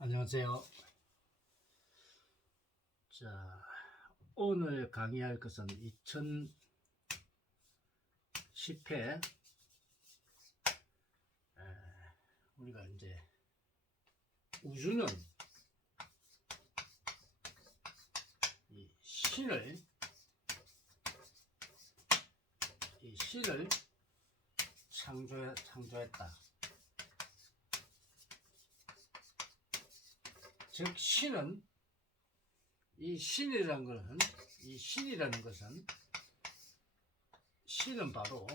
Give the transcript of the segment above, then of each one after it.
안녕하세요. 자, 오늘 강의할 것은 2010회 우리가 이제 우주는 이 신을 창조했다. 즉 신이라는 것은 신은 바로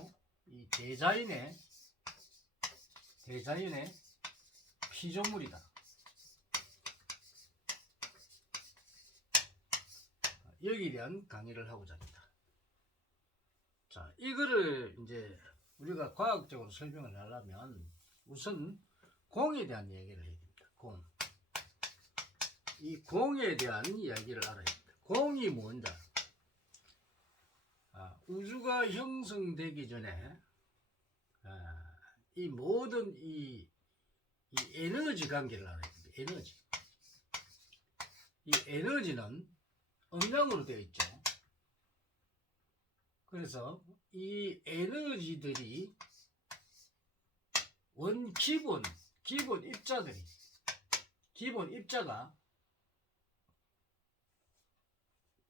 이 대자연의 피조물이다. 여기에 대한 강의를 하고자 합니다. 자, 이거를 이제 우리가 과학적으로 설명을 하려면 우선 공에 대한 얘기를 해야 됩니다. 이 공에 대한 이야기를 알아야 됩니다. 공이 뭔지 우주가 형성되기 전에 이 모든 이 에너지 관계를 알아야 됩니다. 이 에너지는 음량으로 되어 있죠. 그래서 이 에너지들이 기본 입자가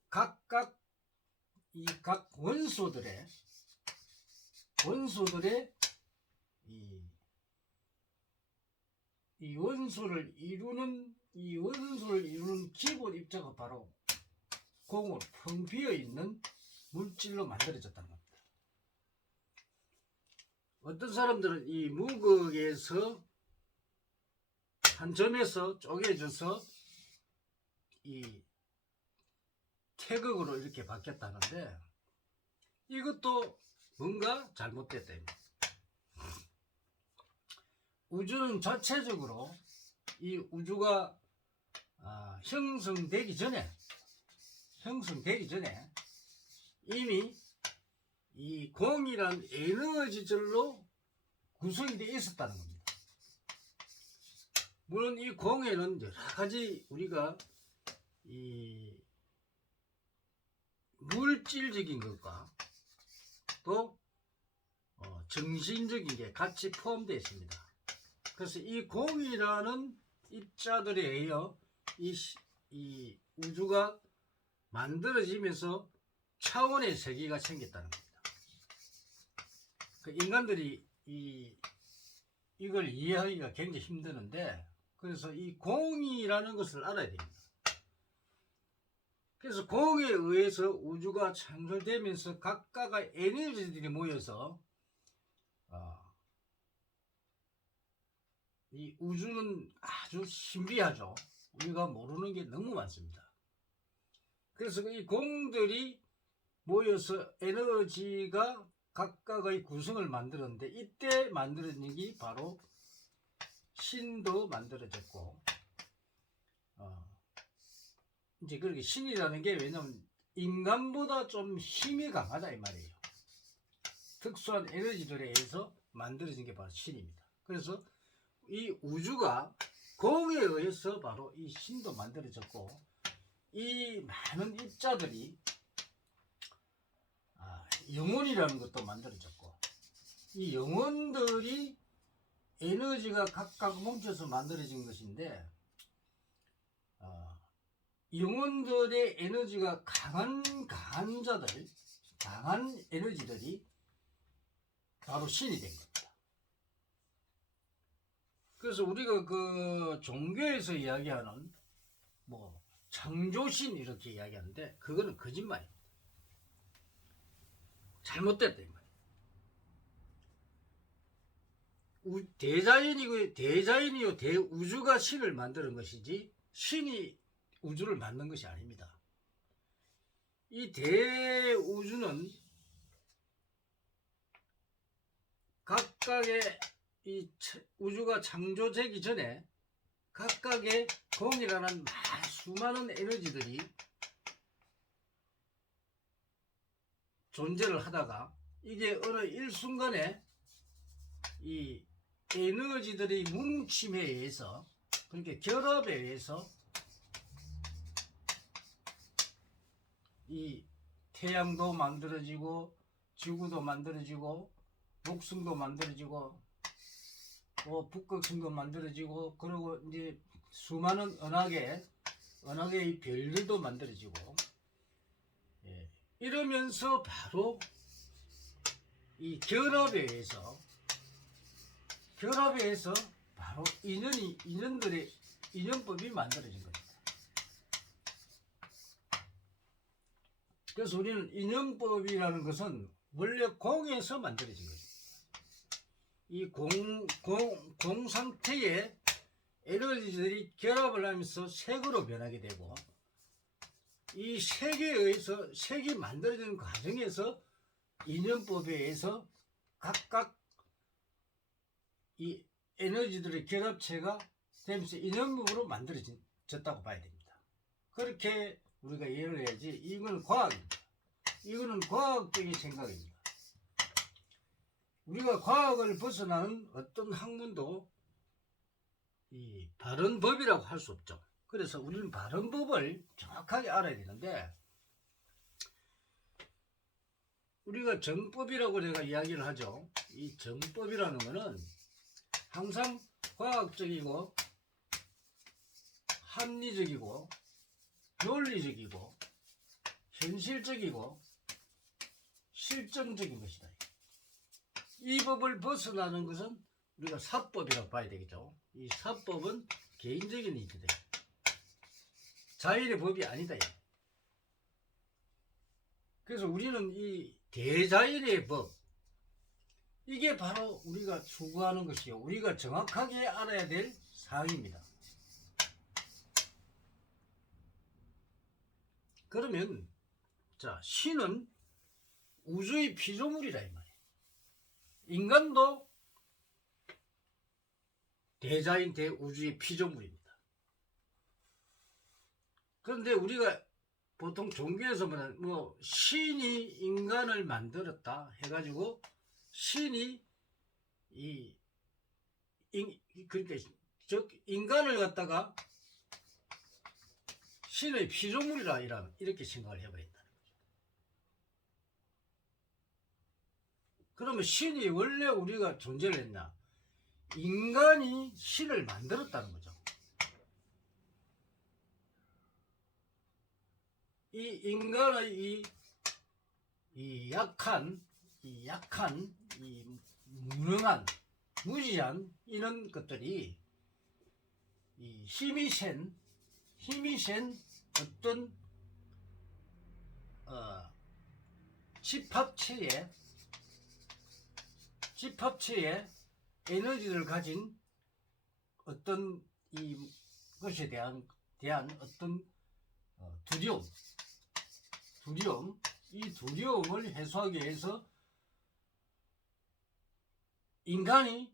각각 각 원소들의 이 원소를 이루는 기본 입자가 바로 공으로 텅 비어 있는 물질로 만들어졌다는 겁니다. 어떤 사람들은 이 무극에서 한 점에서 쪼개져서 이 태극으로 이렇게 바뀌었다는데 이것도 뭔가 잘못됐다. 우주는 자체적으로 이 우주가 형성되기 전에 이미 이 공이란 에너지들로 구성이 되어 있었다는 겁니다. 물론 이 공에는 여러 가지 우리가 이 물질적인 것과 또 정신적인 게 같이 포함되어 있습니다. 그래서 이 공이라는 입자들에 의해 이 우주가 만들어지면서 차원의 세계가 생겼다는 겁니다. 그 인간들이 이걸 이해하기가 굉장히 힘드는데, 그래서 이 공이라는 것을 알아야 됩니다. 그래서 공에 의해서 우주가 창조되면서 각각의 에너지들이 모여서 이 우주는 아주 신비하죠. 우리가 모르는 게 너무 많습니다. 그래서 이 공들이 모여서 에너지가 각각의 구성을 만들었는데, 이때 만들어진 게 바로 신도 만들어졌고, 이제 그렇게 신이라는 게 왜냐면 인간보다 좀 힘이 강하다 이 말이에요. 특수한 에너지들에 의해서 만들어진 게 바로 신입니다. 그래서 이 우주가 공에 의해서 바로 이 신도 만들어졌고, 이 많은 입자들이 영혼이라는 것도 만들어졌고, 이 영혼들이 에너지가 각각 뭉쳐서 만들어진 것인데, 영혼들의 에너지가 강한 에너지들이 바로 신이 된 겁니다. 그래서 우리가 그 종교에서 이야기하는 창조신 이렇게 이야기하는데 그거는 거짓말입니다. 잘못됐다 이 말이에요. 대자연이요 대우주가 신을 만드는 것이지 신이 우주를 만든 것이 아닙니다. 이 대우주는 각각의 이 우주가 창조되기 전에 각각의 공이라는 수많은 에너지들이 존재를 하다가 이게 어느 일순간에 이 에너지들의 뭉침에 의해서 그러니까 결합에 의해서 이 태양도 만들어지고 지구도 만들어지고 목성도 만들어지고 또 북극성도 만들어지고 그리고 이제 수많은 은하계의 별들도 만들어지고 예. 이러면서 바로 이 결합에 의해서 바로 인연들의 인연법이 만들어진 겁니다. 그래서 우리는 인연법이라는 것은 원래 공에서 만들어진 거죠. 이 공 상태의 에너지들이 결합을 하면서 색으로 변하게 되고 이 색에 의해서 색이 만들어지는 과정에서 인연법에 의해서 각각 이 에너지들의 결합체가 되면서 인연법으로 만들어졌다고 봐야 됩니다. 그렇게 우리가 이해를 해야지. 이건 과학입니다. 이거는 과학적인 생각입니다. 우리가 과학을 벗어나는 어떤 학문도 이 바른 법이라고 할 수 없죠. 그래서 우리는 바른 법을 정확하게 알아야 되는데 우리가 정법이라고 내가 이야기를 하죠. 이 정법이라는 것은 항상 과학적이고 합리적이고 논리적이고 현실적이고 실정적인 것이다. 이 법을 벗어나는 것은 우리가 사법이라고 봐야 되겠죠. 이 사법은 개인적인 일이다. 자연의 법이 아니다. 그래서 우리는 이 대자연의 법, 이게 바로 우리가 추구하는 것이요. 우리가 정확하게 알아야 될 사항입니다. 그러면 자, 신은 우주의 피조물이라 이 말이에요. 인간도 대자연 대우주의 피조물입니다. 그런데 우리가 보통 종교에서 뭐 신이 인간을 만들었다 해가지고 신이 그러니까 인간을 갖다가 신의 피조물이라 이렇게 생각을 해버린다는 거죠. 그러면 신이 원래 우리가 존재를 했나? 인간이 신을 만들었다는 거죠. 이 인간의 이 약한, 이 무능한, 무지한 이런 것들이 이 힘이 센 어떤 집합체의 에너지를 가진 어떤 이 것에 대한 어떤 두려움, 이 두려움을 해소하기 위해서 인간이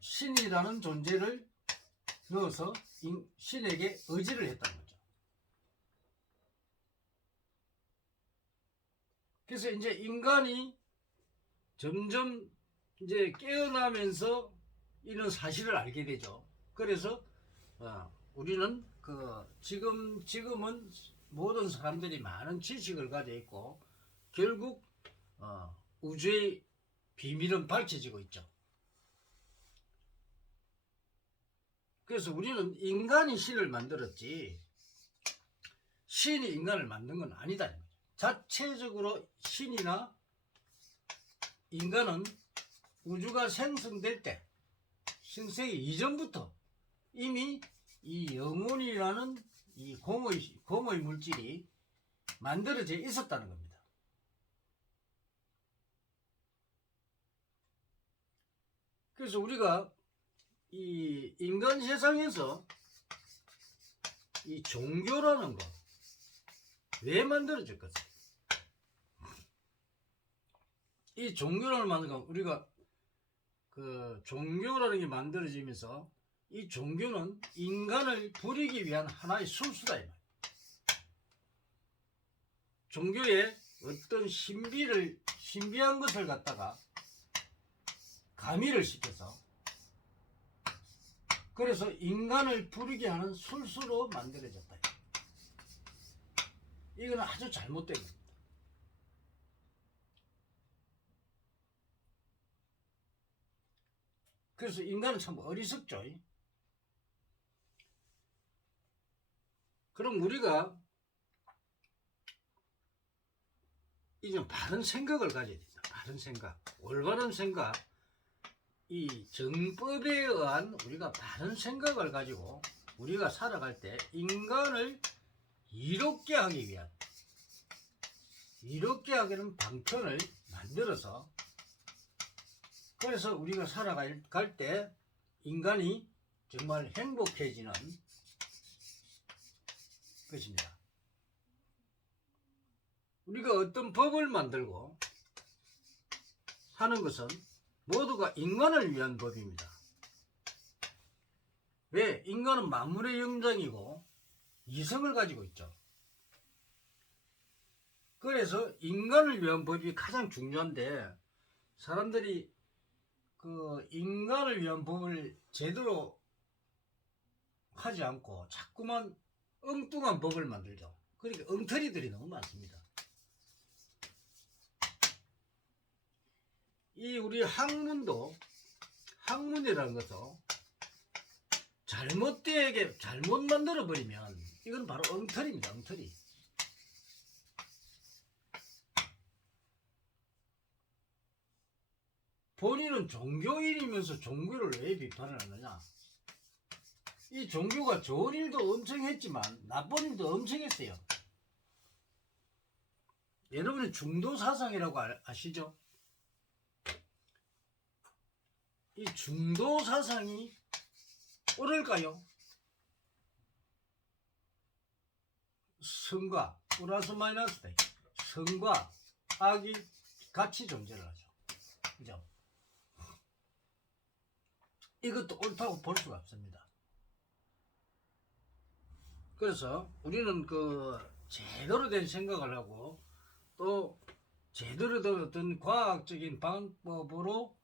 신이라는 존재를 넣어서 신에게 의지를 했다는 거죠. 그래서 이제 인간이 점점 이제 깨어나면서 이런 사실을 알게 되죠. 그래서 우리는 지금은 모든 사람들이 많은 지식을 가지고 있고 결국 우주의 비밀은 밝혀지고 있죠. 그래서 우리는 인간이 신을 만들었지 신이 인간을 만든 건 아니다. 자체적으로 신이나 인간은 우주가 생성될 때 신세기 이전부터 이미 이 영혼이라는 이 공의 물질이 만들어져 있었다는 겁니다. 그래서 우리가 이 인간 세상에서 이 종교라는 거 왜 만들어졌겠어요? 이 종교를 만든 건 우리가 종교라는 게 만들어지면서 이 종교는 인간을 부리기 위한 하나의 술수다. 종교에 어떤 신비한 것을 갖다가 가미를 시켜서 그래서 인간을 부르게 하는 술수로 만들어졌다. 이건 아주 잘못된 겁니다. 그래서 인간은 참 어리석죠. 그럼 우리가 이제 바른 생각을 가져야 된다. 바른 생각, 올바른 생각. 이 정법에 의한 우리가 바른 생각을 가지고 우리가 살아갈 때 인간을 이롭게 하기 위한, 이롭게 하기는 방편을 만들어서, 그래서 우리가 살아갈 때 인간이 정말 행복해지는 것입니다. 우리가 어떤 법을 만들고 하는 것은 모두가 인간을 위한 법입니다. 왜? 인간은 만물의 영장이고 이성을 가지고 있죠. 그래서 인간을 위한 법이 가장 중요한데, 사람들이 그 인간을 위한 법을 제대로 하지 않고 자꾸만 엉뚱한 법을 만들죠. 그러니까 엉터리들이 너무 많습니다. 이 우리 학문도, 학문이라는 것은 잘못되게 잘못 만들어 버리면 이건 바로 엉터리입니다. 엉터리. 본인은 종교인이면서 종교를 왜 비판을 하느냐? 이 종교가 좋은 일도 엄청 했지만 나쁜 일도 엄청 했어요. 여러분은 중도 사상이라고 아시죠? 이 중도 사상이 옳을까요? 선과 플러스 마이너스 대 선과 악이 같이 존재를 하죠. 그죠? 이것도 옳다고 볼 수가 없습니다. 그래서 우리는 그 제대로 된 생각을 하고 또 제대로 된 어떤 과학적인 방법으로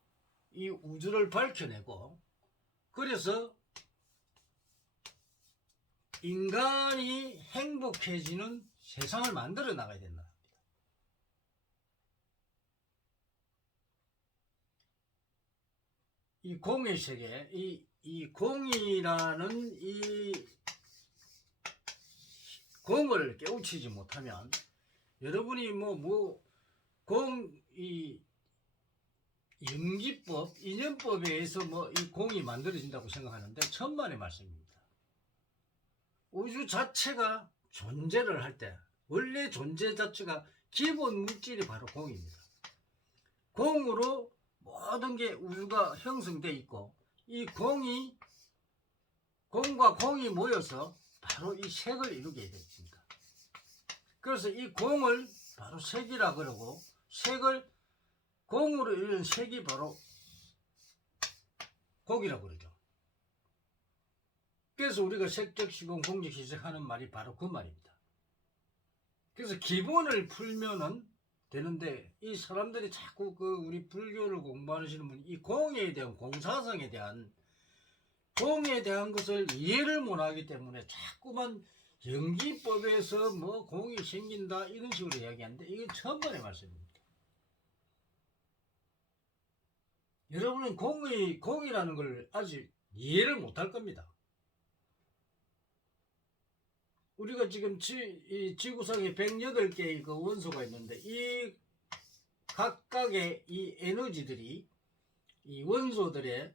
이 우주를 밝혀내고, 그래서 인간이 행복해지는 세상을 만들어 나가야 된다. 이 공의 세계, 이 공이라는 이 공을 깨우치지 못하면, 여러분이 이 연기법, 인연법에 의해서 이 공이 만들어진다고 생각하는데 천만의 말씀입니다. 우주 자체가 존재를 할 때 원래 존재 자체가 기본 물질이 바로 공입니다. 공으로 모든 게 우주가 형성되어 있고, 이 공과 공이 모여서 바로 이 색을 이루게 됩니다. 그래서 이 공을 바로 색이라 그러고, 색을 공으로 이룬 색이 바로 곡이라고 그러죠. 그래서 우리가 색적 시공 공적 시색 하는 말이 바로 그 말입니다. 그래서 기본을 풀면은 되는데, 이 사람들이 자꾸 우리 불교를 공부하시는 분이 이 공에 대한, 공사상에 대한, 공에 대한 것을 이해를 못하기 때문에 자꾸만 연기법에서 공이 생긴다 이런 식으로 이야기하는데, 이게 천번의 말씀입니다. 여러분은 공이라는 걸 아직 이해를 못할 겁니다. 우리가 지금 이 지구상에 108개의 그 원소가 있는데, 이 각각의 이 에너지들이 이 원소들의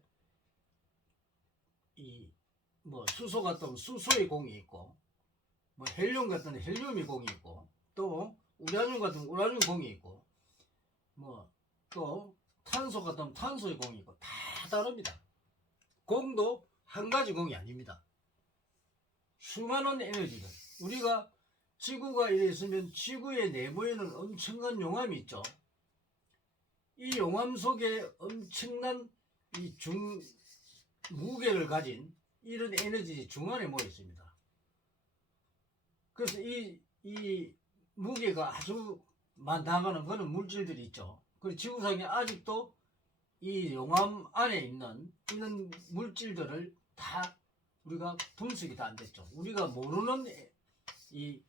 수소 같은 수소의 공이 있고, 헬륨 같은 헬륨의 공이 있고, 또 우라늄 같은 우라늄 공이 있고, 또 탄소 같은 탄소의 공이 있고, 다 다릅니다. 공도 한 가지 공이 아닙니다. 수많은 에너지들, 우리가 지구가 이래 있으면 지구의 내부에는 엄청난 용암이 있죠. 이 용암 속에 엄청난 이 무게를 가진 이런 에너지 중앙에 모여 있습니다. 그래서 이 무게가 아주 나가는 그런 물질들이 있죠. 그리고 지구상에 아직도 이 용암 안에 있는 이런 물질들을 다 우리가 분석이 다 안 됐죠. 우리가 모르는 이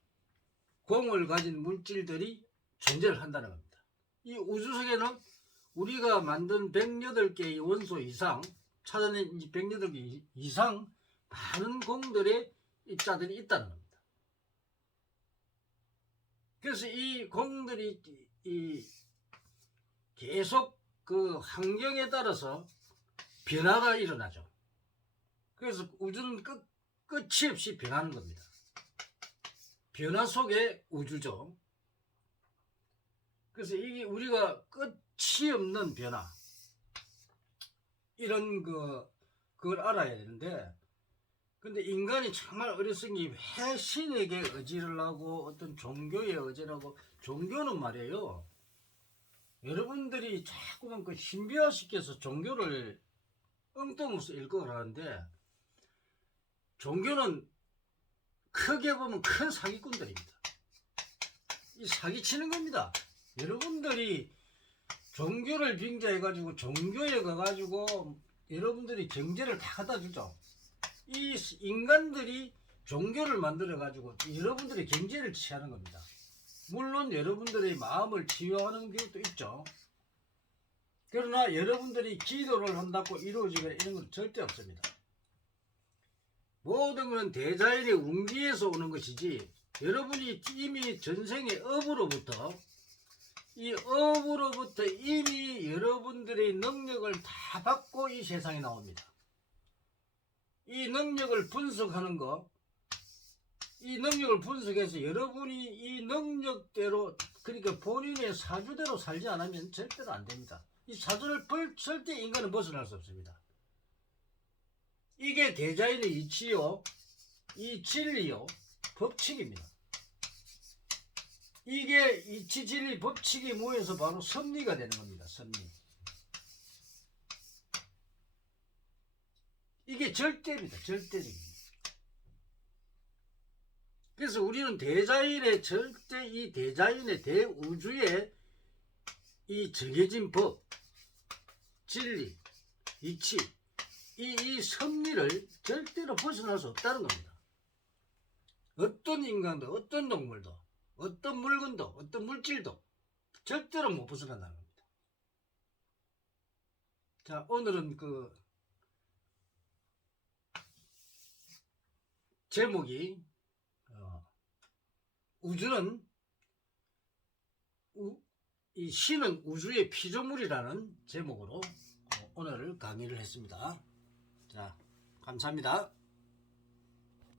공을 가진 물질들이 존재를 한다는 겁니다. 이 우주 속에는 우리가 만든 108개의 원소 이상, 찾아낸 108개 이상 많은 공들의 입자들이 있다는 겁니다. 그래서 이 공들이 계속 그 환경에 따라서 변화가 일어나죠. 그래서 우주는 끝이 없이 변하는 겁니다. 변화 속에 우주죠. 그래서 이게 우리가 끝이 없는 변화, 이런 그걸 알아야 되는데, 근데 인간이 정말 어리석은 게 왜 신에게 의지를 하고 어떤 종교에 의지를 하고, 종교는 말이에요, 여러분들이 자꾸만 그 신비화시켜서 종교를 엉뚱해서 읽어가는데, 종교는 크게 보면 큰 사기꾼들입니다. 이 사기치는 겁니다. 여러분들이 종교를 빙자해가지고 종교에 가가지고 여러분들이 경제를 다 갖다 주죠. 이 인간들이 종교를 만들어가지고 여러분들의 경제를 취하는 겁니다. 물론 여러분들의 마음을 치유하는 것도 있죠. 그러나 여러분들이 기도를 한다고 이루어지거나 이런 건 절대 없습니다. 모든 것은 대자연의 운기에서 오는 것이지, 여러분이 이미 전생의 업으로부터 이미 여러분들의 능력을 다 받고 이 세상에 나옵니다. 이 능력을 분석하는 거, 이 능력을 분석해서 여러분이 이 능력대로, 그러니까 본인의 사주대로 살지 않으면 절대로 안 됩니다. 이 사주를 절대 인간은 벗어날 수 없습니다. 이게 대자연의 이치요, 이 진리요, 법칙입니다. 이게 이치, 진리, 법칙이 모여서 바로 섭리가 되는 겁니다. 섭리. 이게 절대입니다. 절대적입니다. 그래서 우리는 대자연의 절대, 이 대자연의 대우주의 이 정해진 법, 진리, 이치, 이 섭리를 절대로 벗어날 수 없다는 겁니다. 어떤 인간도, 어떤 동물도, 어떤 물건도, 어떤 물질도 절대로 못 벗어난다는 겁니다. 자, 오늘은 그 제목이 우주는 이 신은 우주의 피조물이라는 제목으로 오늘 강의를 했습니다. 자, 감사합니다.